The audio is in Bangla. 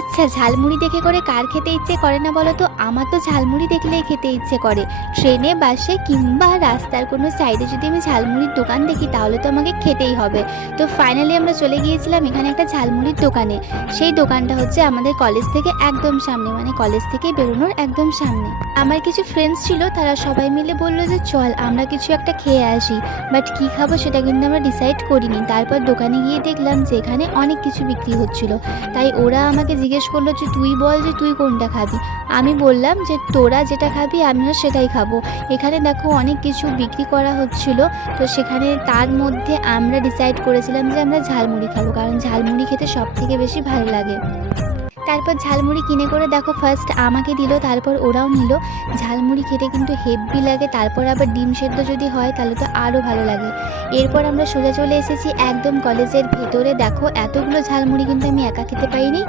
আচ্ছা, ঝালমুড়ি দেখে করে কার খেতে ইচ্ছে করে না বলো তো? আমার তো ঝালমুড়ি দেখলেই খেতে ইচ্ছে করে। ট্রেনে, বাসে কিংবা রাস্তার কোনো সাইডে যদি আমি ঝালমুড়ির দোকান দেখি তাহলে তো আমাকে খেতেই হবে। তো ফাইনালি আমরা চলে গিয়েছিলাম এখানে একটা ঝালমুড়ির দোকানে। সেই দোকানটা হচ্ছে আমাদের কলেজ থেকে একদম সামনে, মানে কলেজ থেকে বেরোনোর একদম সামনে। আমার কিছু ফ্রেন্ডস ছিল, তারা সবাই মিলে বললো যে চল আমরা কিছু একটা খেয়ে আসি। বাট কী খাবো সেটা কিন্তু আমরা ডিসাইড করিনি। তারপর দোকানে গিয়ে দেখলাম যে এখানে অনেক কিছু বিক্রি হচ্ছিল। তাই ওরা আমাকে জিজ্ঞেস করলো যে তুই বল যে তুই কোনটা খাবি। আমি বললাম যে তোরা যেটা খাবি আমিও সেটাই খাবো। এখানে দেখো অনেক কিছু বিক্রি করা হচ্ছিল। তো সেখানে তার মধ্যে আমরা ডিসাইড করেছিলাম যে আমরা ঝালমুড়ি খাবো, কারণ ঝালমুড়ি খেতে সব থেকে বেশি ভালো লাগে। তারপর ঝালমুড়ি কিনে করে দেখো ফার্স্ট আমাকে দিল, তারপর ওরাও নিল। ঝালমুড়ি খেতে কিন্তু হেভি লাগে, তারপর আবার ডিম সেদ্ধ যদি হয় তাহলে তো আরও ভালো লাগে। এরপর আমরা সোজা চলে এসেছি একদম কলেজের ভেতরে। দেখো এতগুলো ঝালমুড়ি কিন্তু আমি একা খেতে পাইনি।